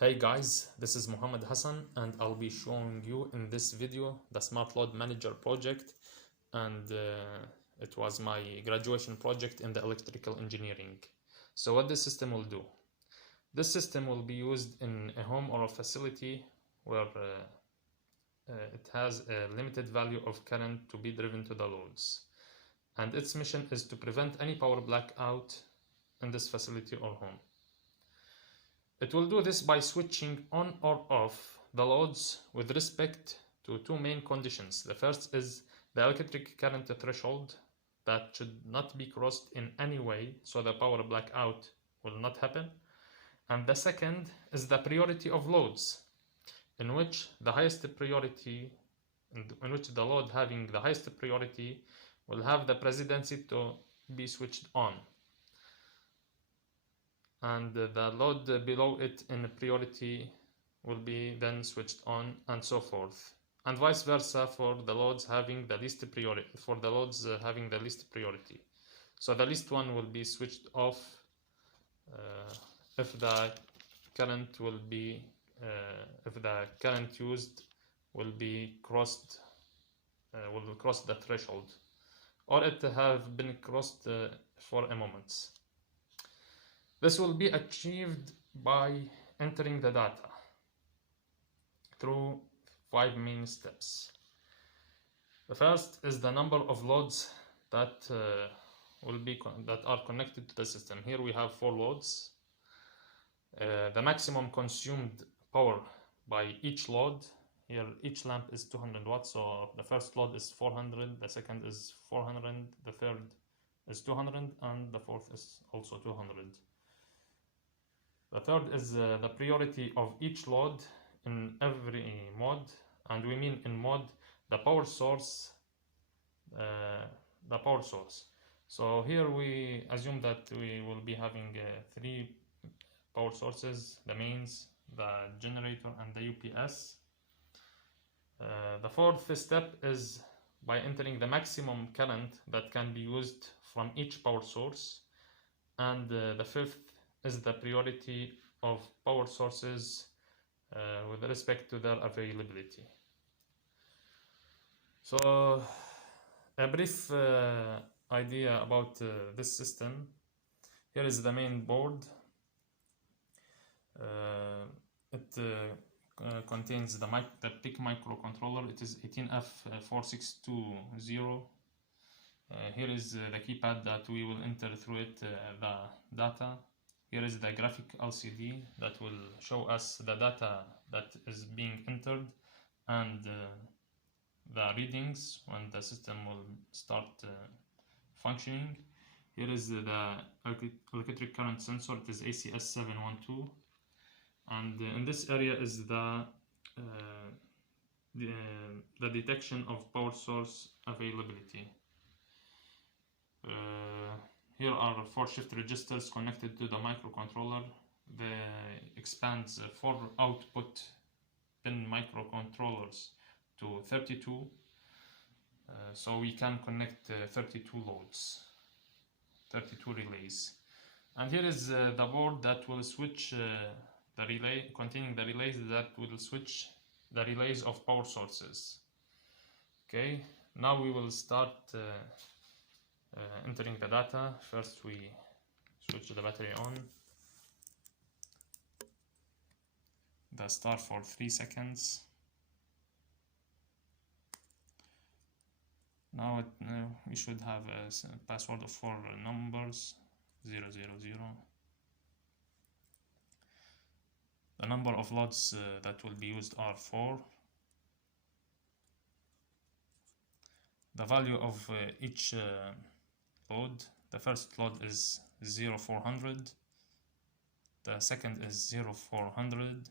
Hey guys, this is Mohammed Hassan and I'll be showing you in this video the Smart Load Manager project, and it was my graduation project in the electrical engineering. So what this system will do? This system will be used in a home or a facility where it has a limited value of current to be driven to the loads, and its mission is to prevent any power blackout in this facility or home. It will do this by switching on or off the loads with respect to two main conditions. The first is the electric current threshold that should not be crossed in any way, so the power blackout will not happen. And the second is the priority of loads, in which the load having the highest priority will have the precedency to be switched on, and the load below it in priority will be then switched on, and so forth, and vice versa for the loads having the least priority. So the least one will be switched off if the current used will cross the threshold, or it have been crossed for a moment. This will be achieved by entering the data through 5 main steps. The first is the number of loads that are connected to the system. Here we have 4 loads. The maximum consumed power by each load. Here each lamp is 200 watts, so the first load is 400, the second is 400, the third is 200, and the fourth is also 200. The third is the priority of each load in every mode, and we mean in mode the power source. So here we assume that we will be having 3 power sources: the mains, the generator, and the UPS. The fourth step is by entering the maximum current that can be used from each power source, and the fifth is the priority of power sources with respect to their availability. So a brief idea about this system. Here is the main board. It contains the PIC microcontroller. It is 18F4620. Here is the keypad that we will enter through it the data. Here is the graphic LCD that will show us the data that is being entered and the readings when the system will start functioning. Here is the electric current sensor. It is ACS712, and in this area is the detection of power source availability. Here are 4 shift registers connected to the microcontroller. They expands 4 output pin microcontrollers to 32, so we can connect 32 loads, 32 relays. And here is the board that will switch the relay, containing the relays that will switch the relays of power sources. Okay, now we will start entering the data. First we switch the battery on, the start for 3 seconds. Now we should have a password of 4 numbers, 000. The number of loads that will be used are 4. The value of each load. The first load is 0400, the second is 0400,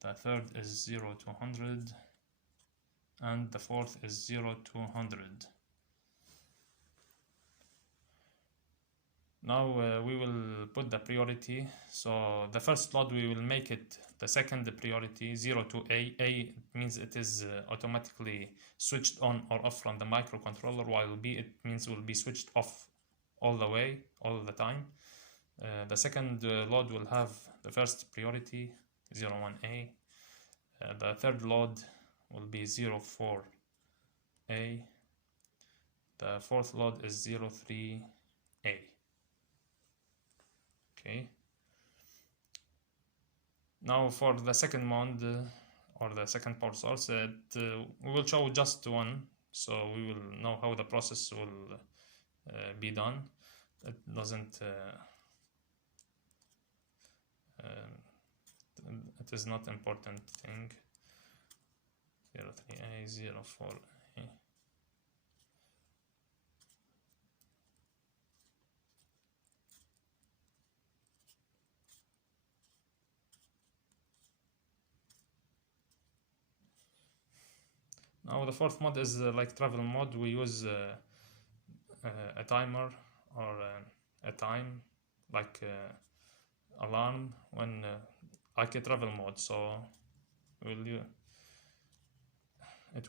the third is 0200, and the fourth is 0200. Now we will put the priority. So the first load we will make it the second priority, 02A. A means it is automatically switched on or off from the microcontroller, while B it means will be switched off all the time. The second load will have the first priority 01A, the third load will be 04A, the fourth load is 03A. Okay. Now for the second mode or the second power source, we will show just one, so we will know how the process will be done. It doesn't it is not important thing. 03A, 04A. Now the fourth mode is like travel mode. We use a timer or a time, like alarm, when like a travel mode, so it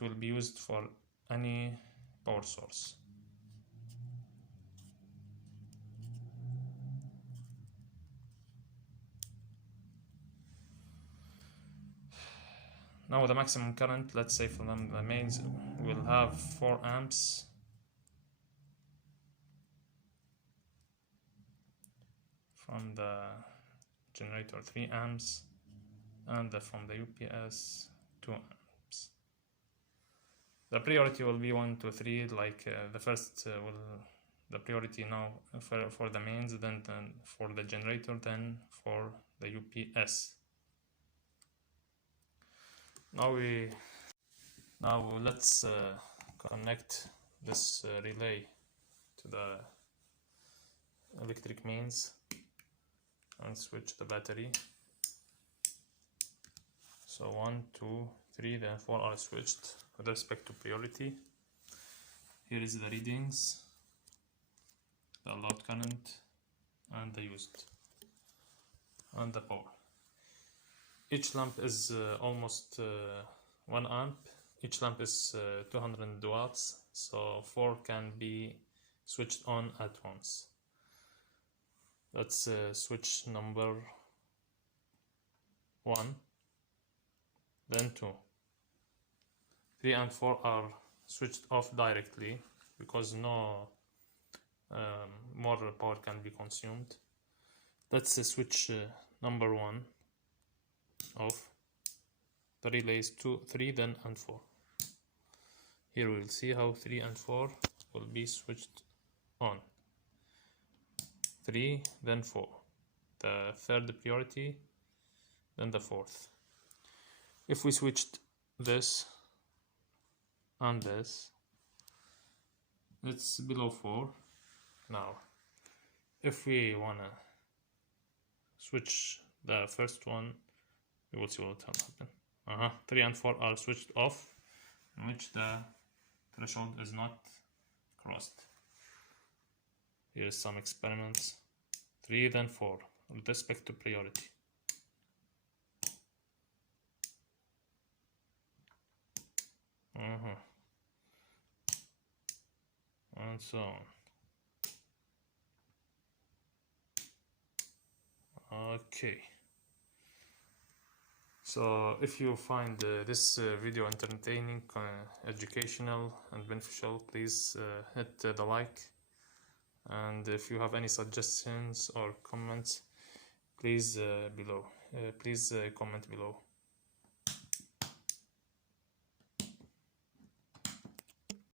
will be used for any power source. Now the maximum current, let's say for them the mains will have 4 amps. From the generator 3 amps, and from the UPS 2 amps. The priority will be 1, 2, 3, like the first the priority now for the mains, then for the generator, then for the UPS. Now let's connect this relay to the electric mains and switch the battery. So 1, 2, 3, then 4 are switched with respect to priority. Here is the readings, the allowed current, and the used, and the power. Each lamp is almost 1 amp. Each lamp is 200 watts, so 4 can be switched on at once. Let's switch number 1, then 2. 3 and 4 are switched off directly because no more power can be consumed. Let's switch number 1 off. The relays 2, 3, then and 4. Here we will see how 3 and 4 will be switched on. 3, then 4. The third priority, then the fourth. If we switched this and this, it's below 4. Now, if we wanna switch the first one, we will see what will happen. 3 and 4 are switched off, in which the threshold is not crossed. Here's some experiments. 3, then 4, with respect to priority. And so on. Okay. So if you find this video entertaining, educational and beneficial, please hit the like. And if you have any suggestions or comments, please comment below.